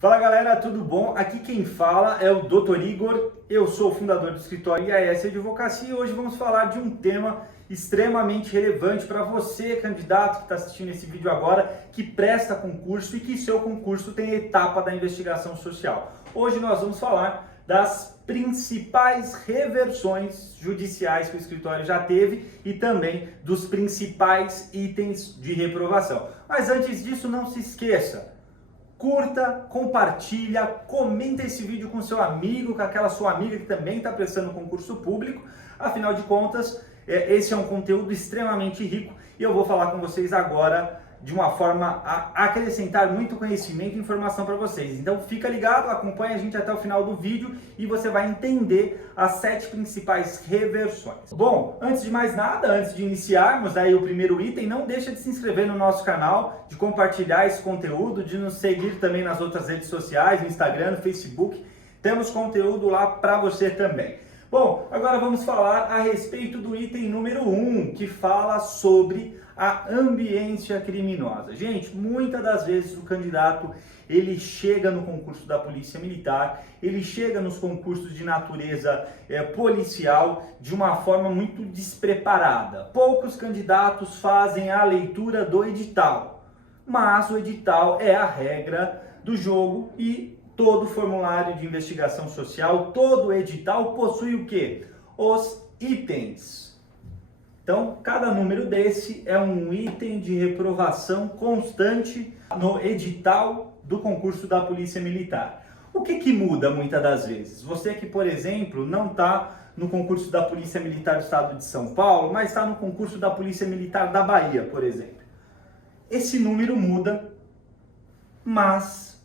Fala galera, tudo bom? Aqui quem fala é o Dr. Igor, eu sou o fundador do escritório IAS Advocacia e hoje vamos falar de um tema extremamente relevante para você, candidato que está assistindo esse vídeo agora, que presta concurso e que seu concurso tem a etapa da investigação social. Hoje nós vamos falar das principais reversões judiciais que o escritório já teve e também dos principais itens de reprovação. Mas antes disso, não se esqueça, curta, compartilha, comenta esse vídeo com seu amigo, com aquela sua amiga que também está prestando concurso público. Afinal de contas, esse é um conteúdo extremamente rico e eu vou falar com vocês agora de uma forma a acrescentar muito conhecimento e informação para vocês. Então fica ligado, acompanha a gente até o final do vídeo e você vai entender as 7 principais reversões. Bom, antes de mais nada, antes de iniciarmos aí o primeiro item, não deixa de se inscrever no nosso canal, de compartilhar esse conteúdo, de nos seguir também nas outras redes sociais, no Instagram, no Facebook. Temos conteúdo lá para você também. Bom, agora vamos falar a respeito do item número 1, que fala sobre a ambiência criminosa. Gente, muitas das vezes o candidato, ele chega no concurso da Polícia Militar, ele chega nos concursos de natureza policial de uma forma muito despreparada. Poucos candidatos fazem a leitura do edital, mas o edital é a regra do jogo e todo formulário de investigação social, todo edital possui o quê? Os itens. Então, cada número desse é um item de reprovação constante no edital do concurso da Polícia Militar. O que muda muitas das vezes? Você que, por exemplo, não está no concurso da Polícia Militar do Estado de São Paulo, mas está no concurso da Polícia Militar da Bahia, por exemplo. Esse número muda, mas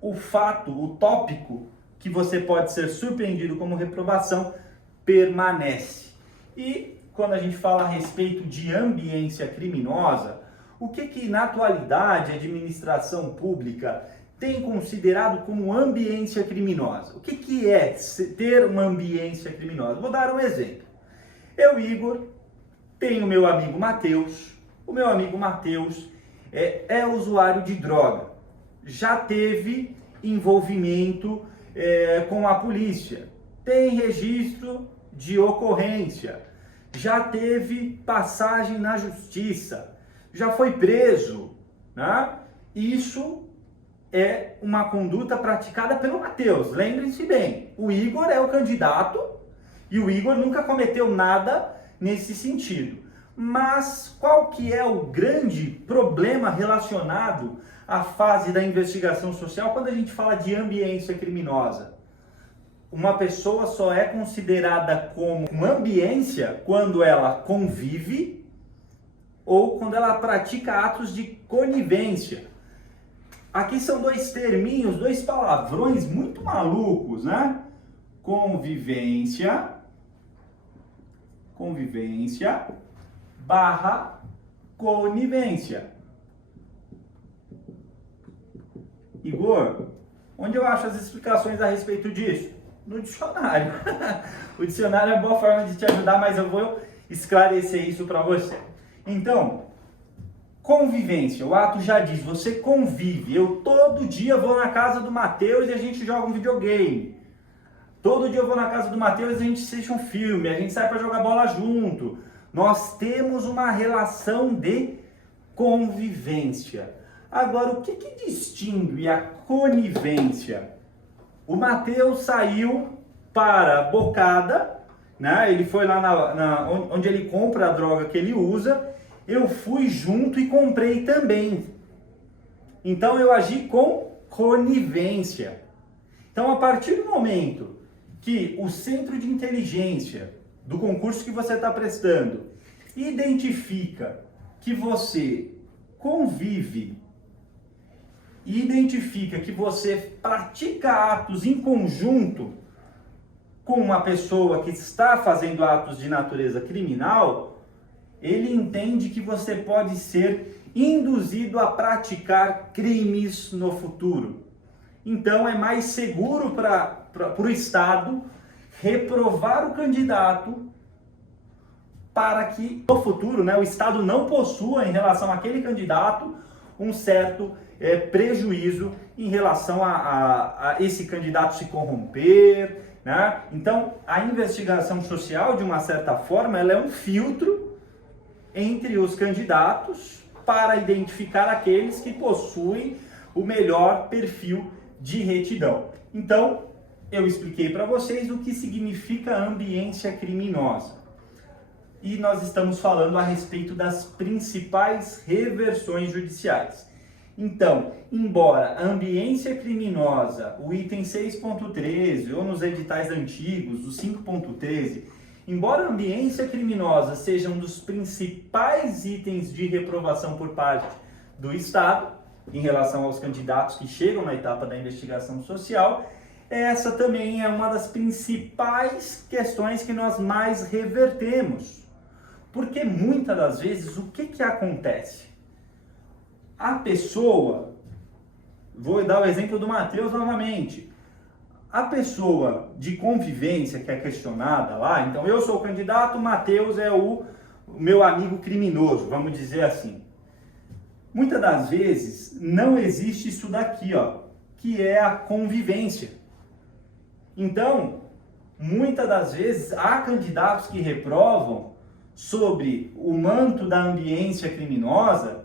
o fato, o tópico que você pode ser surpreendido como reprovação permanece. E quando a gente fala a respeito de ambiência criminosa, o que na atualidade a administração pública tem considerado como ambiência criminosa? O que é ter uma ambiência criminosa? Vou dar um exemplo. Eu, Igor, tenho meu amigo Matheus. O meu amigo Matheus é usuário de droga. Já teve envolvimento com a polícia, tem registro de ocorrência, já teve passagem na justiça, já foi preso, né? Isso é uma conduta praticada pelo Matheus. Lembrem-se bem, o Igor é o candidato e o Igor nunca cometeu nada nesse sentido. Mas qual que é o grande problema relacionado à fase da investigação social quando a gente fala de ambiência criminosa? Uma pessoa só é considerada como uma ambiência quando ela convive ou quando ela pratica atos de conivência. Aqui são dois terminhos, dois palavrões muito malucos, né? Convivência barra conivência. Igor, onde eu acho as explicações a respeito disso? No dicionário. O dicionário é uma boa forma de te ajudar, mas eu vou esclarecer isso para você. Então, convivência, o ato já diz, você convive. Eu todo dia vou na casa do Matheus e a gente joga um videogame. Todo dia eu vou na casa do Matheus e a gente assiste um filme, a gente sai para jogar bola junto. Nós temos uma relação de convivência. Agora, o que distingue a conivência? O Matheus saiu para a Bocada, né? Ele foi lá onde ele compra a droga que ele usa. Eu fui junto e comprei também. Então, eu agi com conivência. Então, a partir do momento que o centro de inteligência do concurso que você está prestando identifica que você convive, identifica que você pratica atos em conjunto com uma pessoa que está fazendo atos de natureza criminal, ele entende que você pode ser induzido a praticar crimes no futuro. Então é mais seguro para o Estado reprovar o candidato para que no futuro, né, o Estado não possua em relação àquele candidato um certo prejuízo em relação a esse candidato se corromper, né? Então, a investigação social, de uma certa forma, ela é um filtro entre os candidatos para identificar aqueles que possuem o melhor perfil de retidão. Então, eu expliquei para vocês o que significa ambiência criminosa. E nós estamos falando a respeito das principais reversões judiciais. Então, embora a ambiência criminosa, o item 6.13, ou nos editais antigos, o 5.13, embora a ambiência criminosa seja um dos principais itens de reprovação por parte do Estado, em relação aos candidatos que chegam na etapa da investigação social, essa também é uma das principais questões que nós mais revertemos. Porque muitas das vezes, o que acontece? A pessoa, vou dar o exemplo do Matheus novamente, a pessoa de convivência que é questionada lá, então eu sou o candidato, o Matheus é o meu amigo criminoso, vamos dizer assim. Muitas das vezes não existe isso daqui, ó, que é a convivência. Então, muitas das vezes há candidatos que reprovam sobre o manto da ambiência criminosa,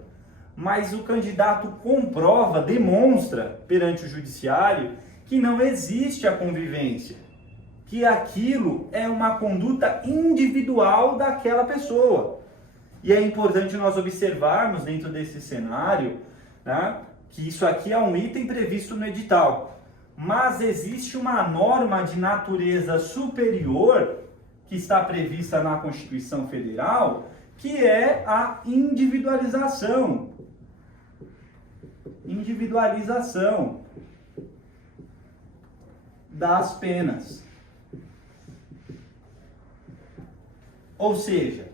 mas o candidato comprova, demonstra perante o judiciário que não existe a convivência, que aquilo é uma conduta individual daquela pessoa. E é importante nós observarmos dentro desse cenário, né, que isso aqui é um item previsto no edital, mas existe uma norma de natureza superior que está prevista na Constituição Federal, que é a individualização. Individualização das penas. Ou seja,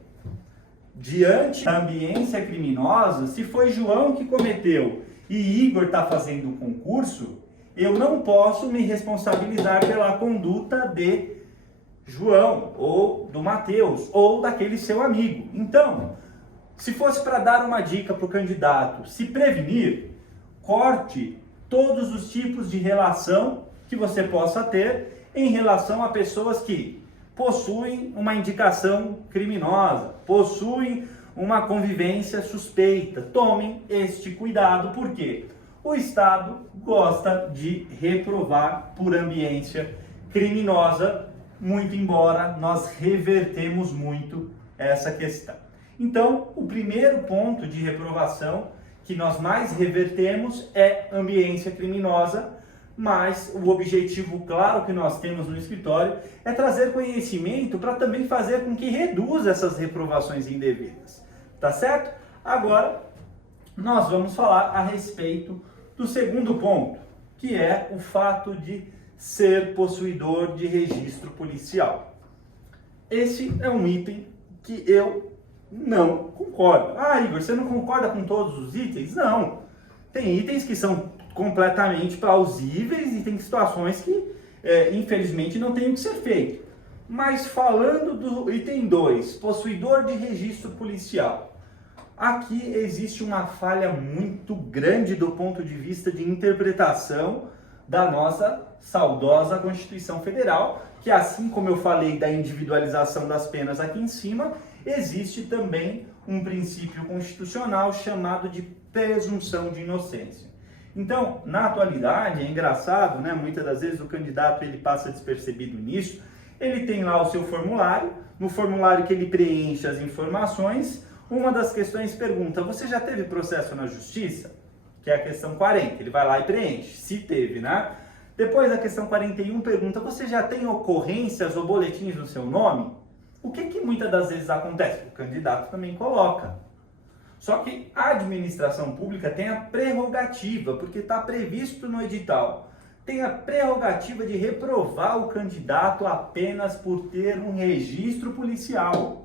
diante da ambiência criminosa, se foi João que cometeu e Igor está fazendo o concurso, eu não posso me responsabilizar pela conduta de João, ou do Matheus, ou daquele seu amigo. Então, se fosse para dar uma dica para o candidato se prevenir, corte todos os tipos de relação que você possa ter em relação a pessoas que possuem uma indicação criminosa, possuem uma convivência suspeita. Tomem este cuidado, porque o Estado gosta de reprovar por ambiência criminosa, muito embora nós revertemos muito essa questão. Então, o primeiro ponto de reprovação que nós mais revertemos é ambiência criminosa, mas o objetivo claro que nós temos no escritório é trazer conhecimento para também fazer com que reduza essas reprovações indevidas. Tá certo? Agora, nós vamos falar a respeito do segundo ponto, que é o fato de ser possuidor de registro policial. Esse é um item que eu não concordo. Ah, Igor, você não concorda com todos os itens? Não. Tem itens que são completamente plausíveis e tem situações que, infelizmente, não tem o que ser feito. Mas falando do item 2, possuidor de registro policial, aqui existe uma falha muito grande do ponto de vista de interpretação da nossa saudosa Constituição Federal, que assim como eu falei da individualização das penas aqui em cima, existe também um princípio constitucional chamado de presunção de inocência. Então, na atualidade, é engraçado, né? Muitas das vezes o candidato ele passa despercebido nisso, ele tem lá o seu formulário, no formulário que ele preenche as informações, uma das questões pergunta, você já teve processo na justiça? Que é a questão 40, ele vai lá e preenche, se teve, né? Depois a questão 41 pergunta, você já tem ocorrências ou boletins no seu nome? O que muitas das vezes acontece? O candidato também coloca. Só que a administração pública tem a prerrogativa, porque está previsto no edital, tem a prerrogativa de reprovar o candidato apenas por ter um registro policial.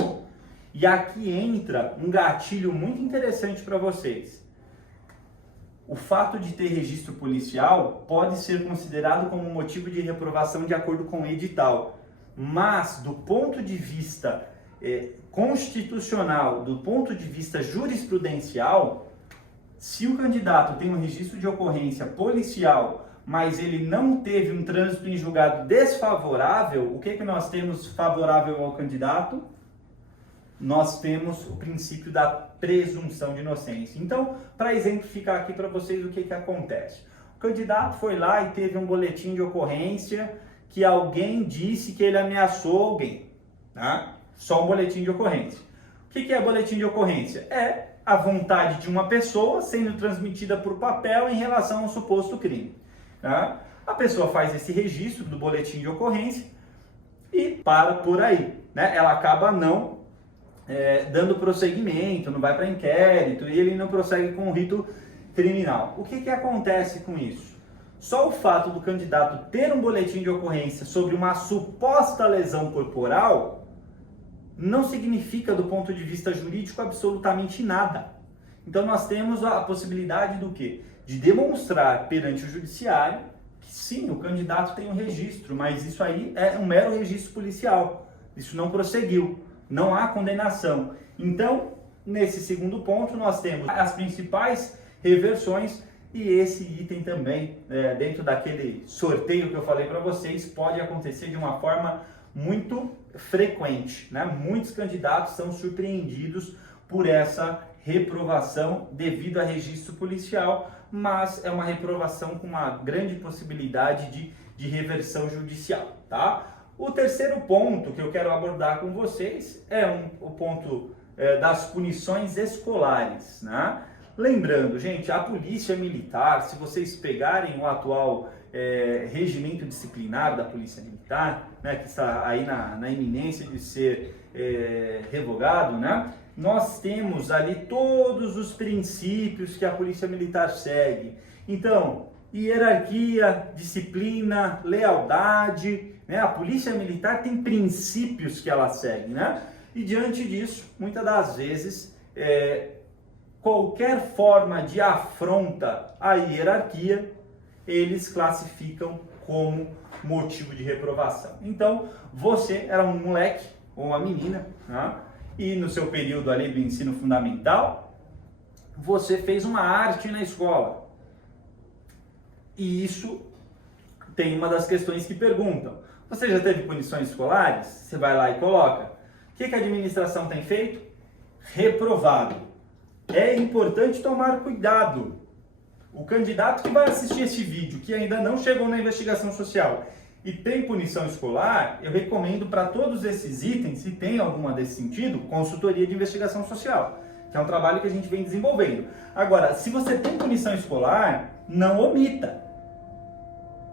E aqui entra um gatilho muito interessante para vocês. O fato de ter registro policial pode ser considerado como motivo de reprovação de acordo com o edital. Mas, do ponto de vista constitucional, do ponto de vista jurisprudencial, Se o candidato tem um registro de ocorrência policial, mas ele não teve um trânsito em julgado desfavorável, o que nós temos favorável ao candidato? Nós temos o princípio da presunção de inocência. Então, para exemplificar aqui para vocês o que acontece. O candidato foi lá e teve um boletim de ocorrência que alguém disse que ele ameaçou alguém. Tá? Só um boletim de ocorrência. O que é boletim de ocorrência? É a vontade de uma pessoa sendo transmitida por papel em relação ao suposto crime. Tá? A pessoa faz esse registro do boletim de ocorrência e para por aí. Né? Ela acaba não dando prosseguimento, não vai para inquérito e ele não prossegue com o rito criminal. O que acontece com isso? Só o fato do candidato ter um boletim de ocorrência sobre uma suposta lesão corporal não significa, do ponto de vista jurídico, absolutamente nada. Então nós temos a possibilidade do quê? De demonstrar perante o judiciário que sim, o candidato tem um registro, mas isso aí é um mero registro policial. Isso não prosseguiu, não há condenação. Então, nesse segundo ponto, nós temos as principais reversões e esse item também, dentro daquele sorteio que eu falei para vocês, pode acontecer de uma forma muito frequente, né? Muitos candidatos são surpreendidos por essa reprovação devido a registro policial, mas é uma reprovação com uma grande possibilidade de reversão judicial, tá? O terceiro ponto que eu quero abordar com vocês é o ponto das punições escolares, né? Lembrando, gente, a polícia militar, se vocês pegarem o atual regimento disciplinar da polícia militar, né, que está aí na iminência de ser revogado, né, nós temos ali todos os princípios que a polícia militar segue. Então, hierarquia, disciplina, lealdade, né, a polícia militar tem princípios que ela segue, né, e diante disso, muitas das vezes, qualquer forma de afronta à hierarquia, eles classificam como motivo de reprovação. Então, você era um moleque ou uma menina, né? E no seu período ali do ensino fundamental, você fez uma arte na escola. E isso tem uma das questões que perguntam. Você já teve punições escolares? Você vai lá e coloca. O que a administração tem feito? Reprovado. É importante tomar cuidado. O candidato que vai assistir esse vídeo, que ainda não chegou na investigação social e tem punição escolar, eu recomendo para todos esses itens, se tem alguma desse sentido, consultoria de investigação social, que é um trabalho que a gente vem desenvolvendo. Agora, se você tem punição escolar, não omita.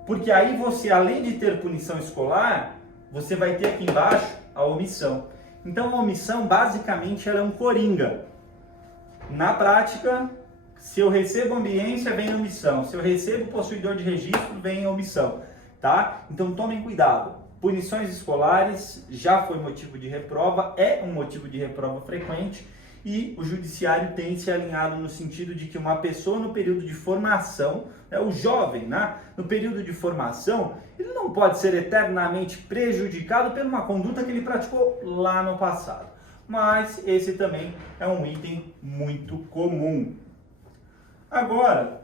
Porque aí você, além de ter punição escolar, você vai ter aqui embaixo a omissão. Então a omissão, basicamente, ela é um coringa. Na prática, se eu recebo ambiência, vem omissão. Se eu recebo possuidor de registro, vem omissão. Tá? Então tomem cuidado. Punições escolares já foi motivo de reprova, é um motivo de reprova frequente e o judiciário tem se alinhado no sentido de que uma pessoa no período de formação, o jovem, né, no período de formação, ele não pode ser eternamente prejudicado por uma conduta que ele praticou lá no passado. Mas esse também é um item muito comum. Agora,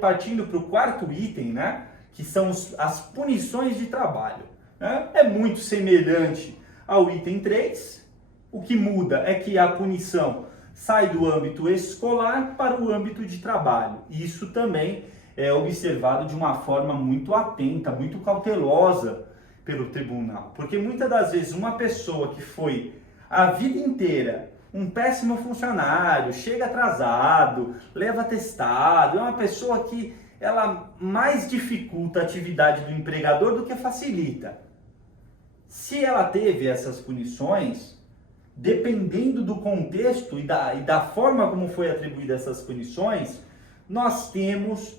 partindo para o quarto item, né, que são as punições de trabalho. Né? É muito semelhante ao item 3. O que muda é que a punição sai do âmbito escolar para o âmbito de trabalho. Isso também é observado de uma forma muito atenta, muito cautelosa pelo tribunal. Porque muitas das vezes uma pessoa que foi a vida inteira um péssimo funcionário, chega atrasado, leva atestado, é uma pessoa que ela mais dificulta a atividade do empregador do que facilita. Se ela teve essas punições, dependendo do contexto e da forma como foi atribuída essas punições, nós temos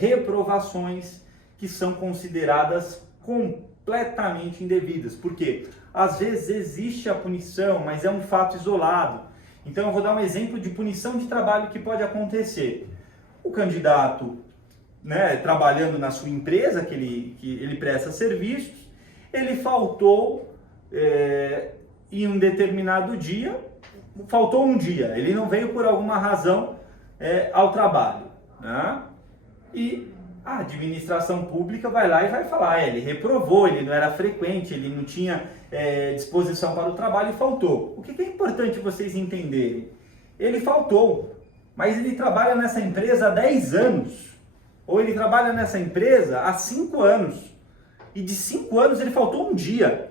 reprovações que são consideradas completamente indevidas. Por quê? Às vezes existe a punição, mas é um fato isolado. Então eu vou dar um exemplo de punição de trabalho que pode acontecer. O candidato, né, trabalhando na sua empresa, que ele presta serviços, ele faltou em um determinado dia, faltou um dia, ele não veio por alguma razão ao trabalho, né? E a administração pública vai lá e vai falar, ele reprovou, ele não era frequente, ele não tinha disposição para o trabalho e faltou. O que é importante vocês entenderem? Ele faltou, mas ele trabalha nessa empresa há 10 anos, ou ele trabalha nessa empresa há 5 anos, e de 5 anos ele faltou um dia.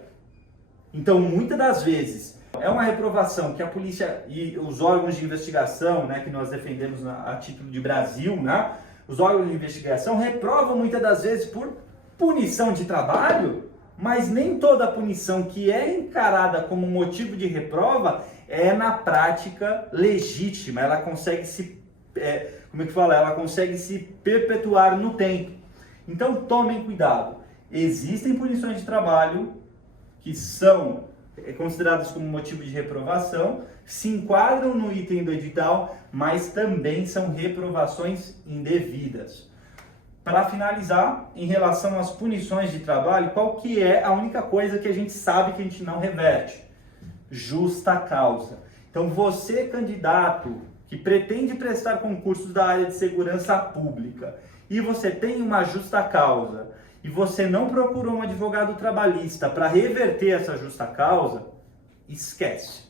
Então, muitas das vezes, é uma reprovação que a polícia e os órgãos de investigação, né, que nós defendemos a título de Brasil, né, os órgãos de investigação reprovam muitas das vezes por punição de trabalho, mas nem toda punição que é encarada como motivo de reprova é na prática legítima. Ela consegue ela consegue se perpetuar no tempo. Então tomem cuidado. Existem punições de trabalho que são consideradas como motivo de reprovação, se enquadram no item do edital, mas também são reprovações indevidas. Para finalizar, em relação às punições de trabalho, qual que é a única coisa que a gente sabe que a gente não reverte? Justa causa. Então você, candidato, que pretende prestar concursos da área de segurança pública, e você tem uma justa causa, e você não procurou um advogado trabalhista para reverter essa justa causa, esquece.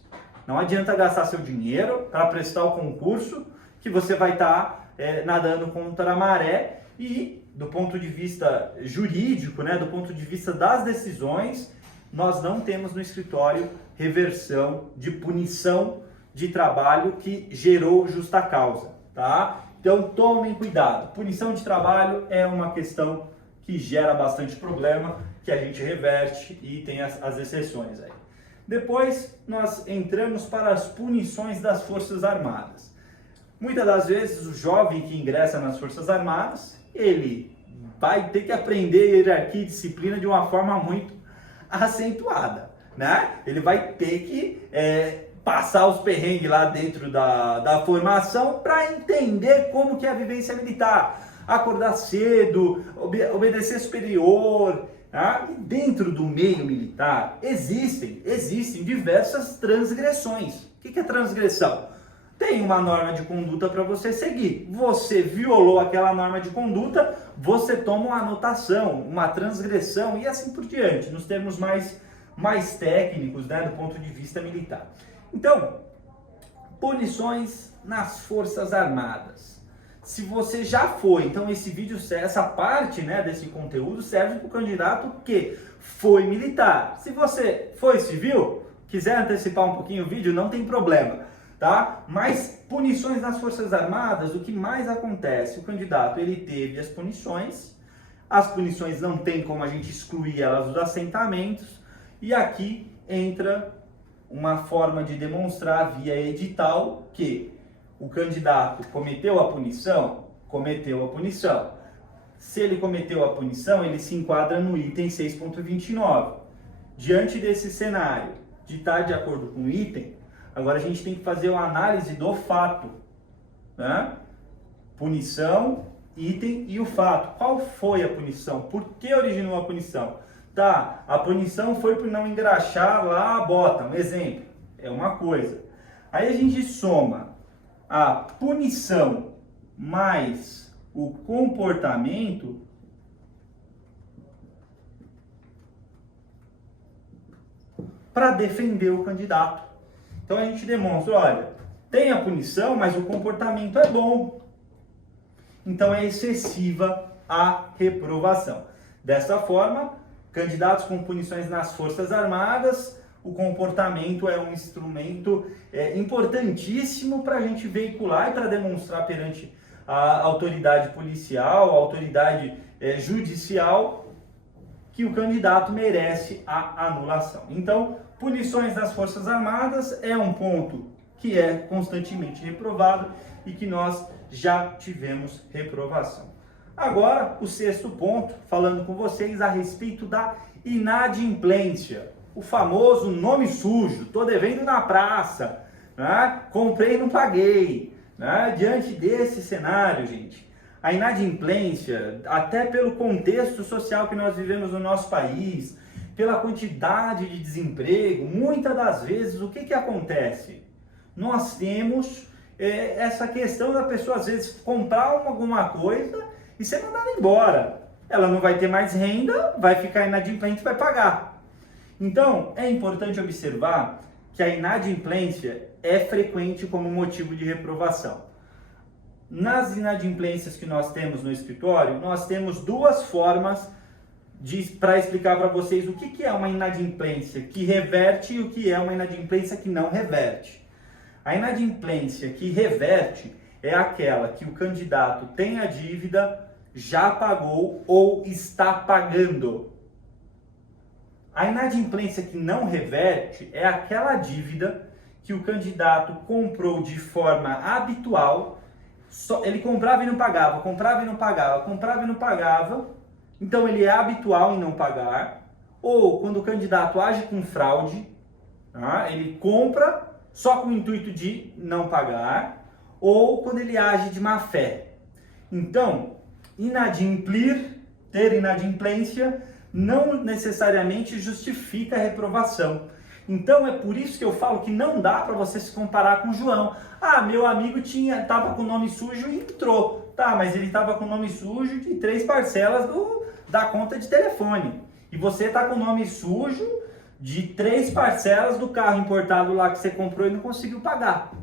Não adianta gastar seu dinheiro para prestar o concurso, que você vai estar nadando contra a maré, e do ponto de vista jurídico, né, do ponto de vista das decisões, nós não temos no escritório reversão de punição de trabalho que gerou justa causa, tá? Então tomem cuidado. Punição de trabalho é uma questão que gera bastante problema, que a gente reverte e tem as exceções aí. Depois nós entramos para as punições das Forças Armadas. Muitas das vezes o jovem que ingressa nas Forças Armadas, ele vai ter que aprender hierarquia e disciplina de uma forma muito acentuada, né? Ele vai ter que passar os perrengues lá dentro da formação para entender como que é a vivência militar. Acordar cedo, obedecer superior, tá? E dentro do meio militar existem diversas transgressões. O que é transgressão? Tem uma norma de conduta para você seguir. Você violou aquela norma de conduta, você toma uma anotação, uma transgressão e assim por diante, nos termos mais técnicos, né, do ponto de vista militar. Então, punições nas Forças Armadas. Se você já foi, então esse vídeo, essa parte, né, desse conteúdo serve para o candidato que foi militar. Se você foi civil, quiser antecipar um pouquinho o vídeo, não tem problema, tá? Mas punições nas Forças Armadas, o que mais acontece? O candidato, ele teve as punições não tem como a gente excluir elas dos assentamentos, e aqui entra uma forma de demonstrar via edital que o candidato cometeu a punição? Cometeu a punição. Se ele cometeu a punição, ele se enquadra no item 6.29. Diante desse cenário de estar de acordo com o item, agora a gente tem que fazer uma análise do fato, né? Punição, item e o fato. Qual foi a punição? Por que originou a punição? Tá, a punição foi por não engraxar lá a bota, um exemplo. É uma coisa. Aí a gente soma a punição mais o comportamento, para defender o candidato. Então a gente demonstra, olha, tem a punição, mas o comportamento é bom. Então é excessiva a reprovação. Dessa forma, candidatos com punições nas Forças Armadas, o comportamento é um instrumento importantíssimo para a gente veicular e para demonstrar perante a autoridade policial, a autoridade judicial, que o candidato merece a anulação. Então, punições das Forças Armadas é um ponto que é constantemente reprovado e que nós já tivemos reprovação. Agora, o sexto ponto, falando com vocês a respeito da inadimplência. O famoso nome sujo, estou devendo na praça, né? Comprei e não paguei. Né? Diante desse cenário, gente, a inadimplência, até pelo contexto social que nós vivemos no nosso país, pela quantidade de desemprego, muitas das vezes, o que acontece? Nós temos essa questão da pessoa às vezes comprar alguma coisa e ser mandada embora. Ela não vai ter mais renda, vai ficar inadimplente e vai pagar. Então, é importante observar que a inadimplência é frequente como motivo de reprovação. Nas inadimplências que nós temos no escritório, nós temos duas formas para explicar para vocês o que é uma inadimplência que reverte e o que é uma inadimplência que não reverte. A inadimplência que reverte é aquela que o candidato tem a dívida, já pagou ou está pagando. A inadimplência que não reverte é aquela dívida que o candidato comprou de forma habitual. Ele comprava e não pagava, comprava e não pagava, comprava e não pagava, então ele é habitual em não pagar. Ou quando o candidato age com fraude, tá? Ele compra só com o intuito de não pagar, ou quando ele age de má fé. Então, ter inadimplência não necessariamente justifica a reprovação. Então é por isso que eu falo que não dá para você se comparar com o João. Ah, meu amigo estava com o nome sujo e entrou. Tá, mas ele estava com o nome sujo de 3 parcelas da conta de telefone. E você está com o nome sujo de 3 parcelas do carro importado lá que você comprou e não conseguiu pagar.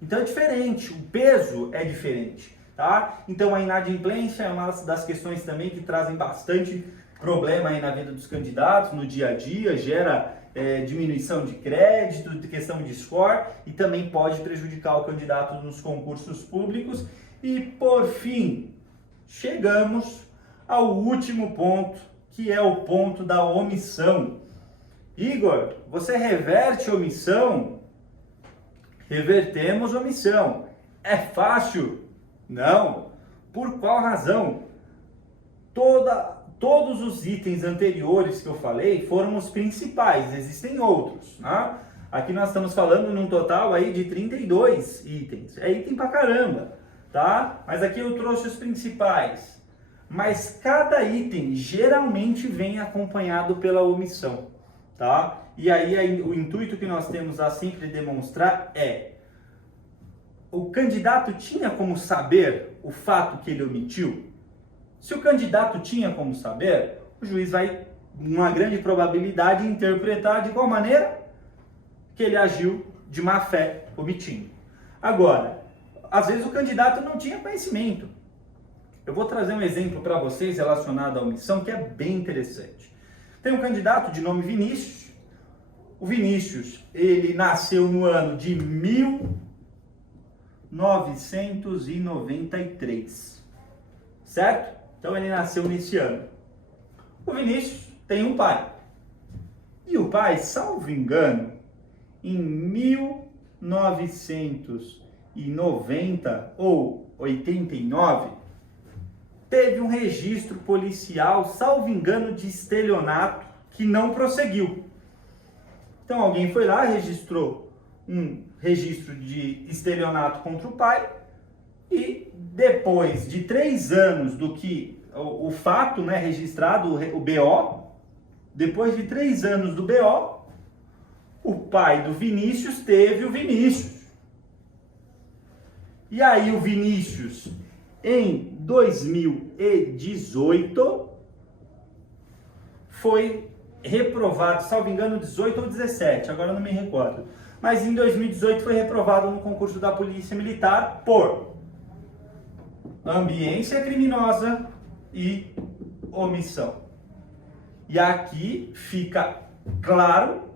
Então é diferente, o peso é diferente, tá? Então a inadimplência é uma das questões também que trazem bastante problema aí na vida dos candidatos, no dia a dia, gera diminuição de crédito, questão de score e também pode prejudicar o candidato nos concursos públicos. E por fim, chegamos ao último ponto, que é o ponto da omissão. Igor, você reverte omissão? Revertemos omissão. É fácil? Não. Por qual razão? Todos os itens anteriores que eu falei foram os principais, existem outros, né? Aqui nós estamos falando num total aí de 32 itens, é item pra caramba, tá? Mas aqui eu trouxe os principais, mas cada item geralmente vem acompanhado pela omissão, tá? E aí o intuito que nós temos a sempre demonstrar é: o candidato tinha como saber o fato que ele omitiu? Se o candidato tinha como saber, o juiz vai, uma grande probabilidade, interpretar de qual maneira que ele agiu de má fé, omitindo. Agora, às vezes o candidato não tinha conhecimento. Eu vou trazer um exemplo para vocês relacionado à omissão que é bem interessante. Tem um candidato de nome Vinícius. O Vinícius, ele nasceu no ano de 1993, certo? Então ele nasceu nesse ano. O Vinícius tem um pai. E o pai, salvo engano, em 1990 ou 89, teve um registro policial, salvo engano, de estelionato que não prosseguiu. Então alguém foi lá, registrou um registro de estelionato contra o pai e depois de 3 anos do que o fato, né, registrado, o BO, depois de 3 anos do BO, o pai do Vinícius teve o Vinícius. E aí o Vinícius, em 2018, foi reprovado, salvo engano, 18 ou 17, agora não me recordo. Mas em 2018 foi reprovado no concurso da Polícia Militar por ambiência criminosa e omissão. E aqui fica claro,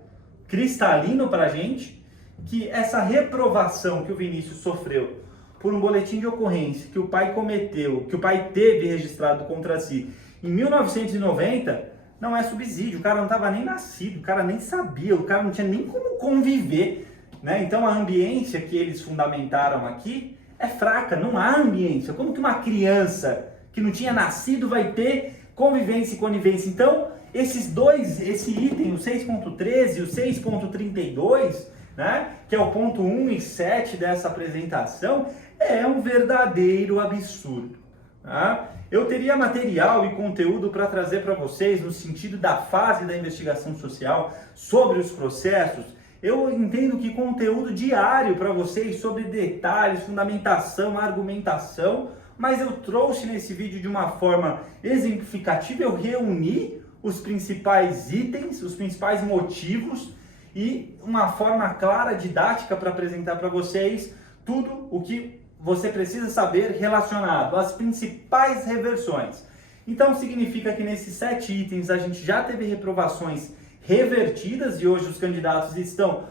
cristalino pra gente, que essa reprovação que o Vinícius sofreu por um boletim de ocorrência que o pai cometeu, que o pai teve registrado contra si em 1990, não é subsídio. O cara não estava nem nascido, o cara nem sabia, o cara não tinha nem como conviver, né? Então a ambiência que eles fundamentaram aqui é fraca, não há ambiência. Como que uma criança que não tinha nascido vai ter convivência e conivência? Então, esse item, o 6.13 e o 6.32, né, que é o ponto 1 e 7 dessa apresentação, é um verdadeiro absurdo. Tá? Eu teria material e conteúdo para trazer para vocês no sentido da fase da investigação social sobre os processos. Eu entendo que conteúdo diário para vocês sobre detalhes, fundamentação, argumentação, mas eu trouxe nesse vídeo de uma forma exemplificativa, eu reuni os principais itens, os principais motivos e uma forma clara, didática para apresentar para vocês tudo o que você precisa saber relacionado às principais reversões. Então significa que nesses 7 itens a gente já teve reprovações revertidas e hoje os candidatos estão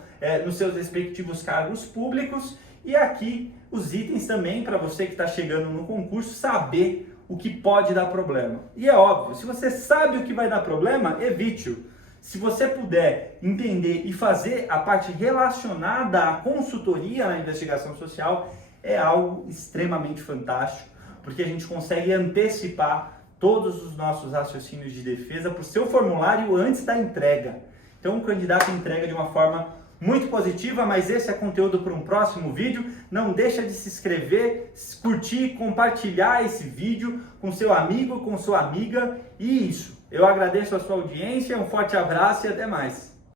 nos seus respectivos cargos públicos. E aqui os itens também para você que está chegando no concurso saber o que pode dar problema. E é óbvio, se você sabe o que vai dar problema, evite-o. Se você puder entender e fazer a parte relacionada à consultoria na investigação social, é algo extremamente fantástico, porque a gente consegue antecipar todos os nossos raciocínios de defesa para o seu formulário antes da entrega. Então o candidato entrega de uma forma muito positiva, mas esse é conteúdo para um próximo vídeo. Não deixa de se inscrever, curtir, compartilhar esse vídeo com seu amigo, com sua amiga. E isso, eu agradeço a sua audiência, um forte abraço e até mais.